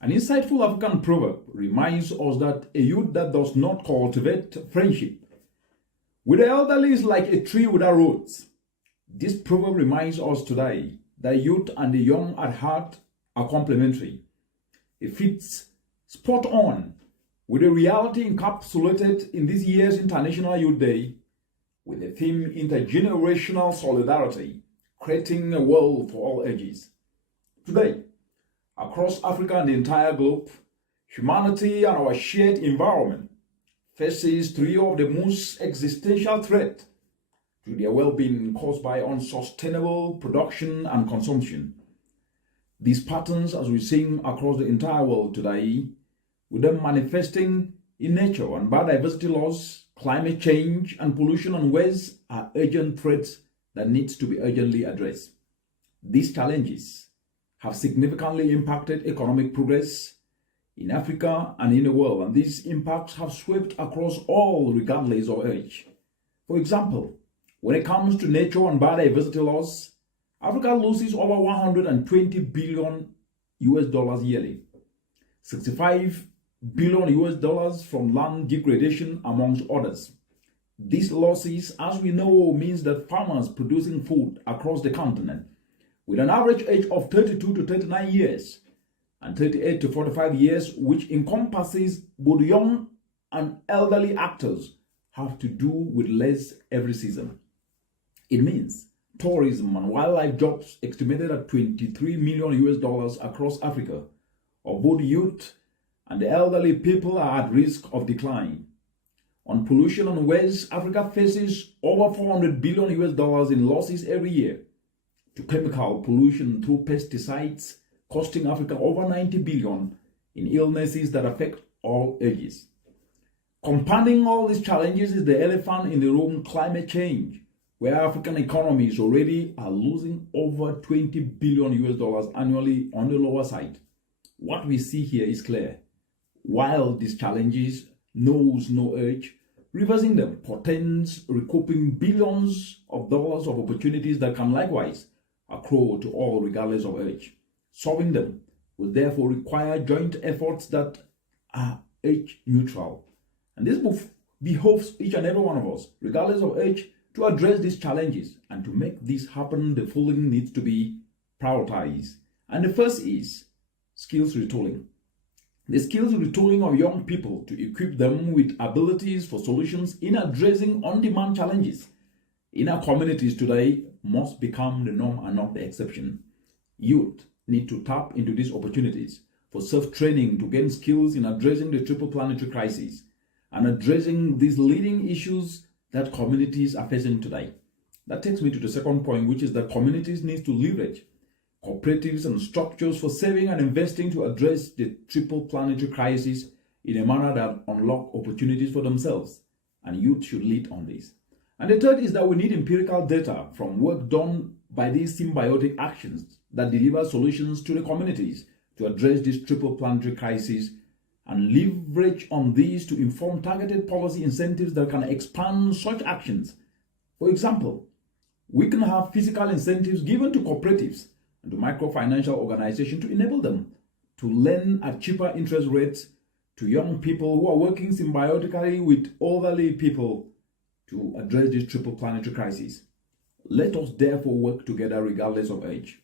An insightful African proverb reminds us that a youth that does not cultivate friendship with the elderly is like a tree without roots. This proverb reminds us today that youth and the young at heart are complementary. It fits spot on with the reality encapsulated in this year's International Youth Day with the theme Intergenerational Solidarity, creating a world for all ages. Today, across Africa and the entire globe, humanity and our shared environment faces three of the most existential threats to their well-being caused by unsustainable production and consumption. These patterns, as we're seeing across the entire world today, with them manifesting in nature and biodiversity loss, climate change, and pollution and waste are urgent threats that need to be urgently addressed. These challenges have significantly impacted economic progress in Africa and in the world, and these impacts have swept across all regardless of age. For example, when it comes to nature and biodiversity loss, Africa loses over $120 billion yearly, $65 billion from land degradation, amongst others. These losses, as we know, means that farmers producing food across the continent with an average age of 32 to 39 years and 38 to 45 years, which encompasses both young and elderly actors, have to do with less every season. It means tourism and wildlife jobs estimated at $23 million across Africa, of both youth and the elderly people are at risk of decline. On pollution and waste, Africa faces over $400 billion in losses every year to chemical pollution through pesticides, costing Africa over $90 billion in illnesses that affect all ages. Compounding all these challenges is the elephant in the room, climate change, where African economies already are losing over $20 billion annually on the lower side. What we see here is clear. While these challenges knows no age, reversing them portends recouping billions of dollars of opportunities that can likewise accrue to all regardless of age. Solving them will therefore require joint efforts that are age neutral. And this book behoves each and every one of us, regardless of age, to address these challenges. And to make this happen, the following needs to be prioritized. And the first is skills retooling. The skills retooling of young people to equip them with abilities for solutions in addressing on-demand challenges in our communities today must become the norm and not the exception. Youth need to tap into these opportunities for self-training to gain skills in addressing the triple planetary crisis and addressing these leading issues that communities are facing today. That takes me to the second point, which is that communities need to leverage cooperatives and structures for saving and investing to address the triple planetary crisis in a manner that unlock opportunities for themselves, and youth should lead on this. And the third is that we need empirical data from work done by these symbiotic actions that deliver solutions to the communities to address this triple planetary crisis, and leverage on these to inform targeted policy incentives that can expand such actions. For example, we can have physical incentives given to cooperatives and to microfinancial organizations to enable them to lend at cheaper interest rates to young people who are working symbiotically with elderly people to address this triple planetary crisis. Let us therefore work together regardless of age.